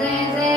zz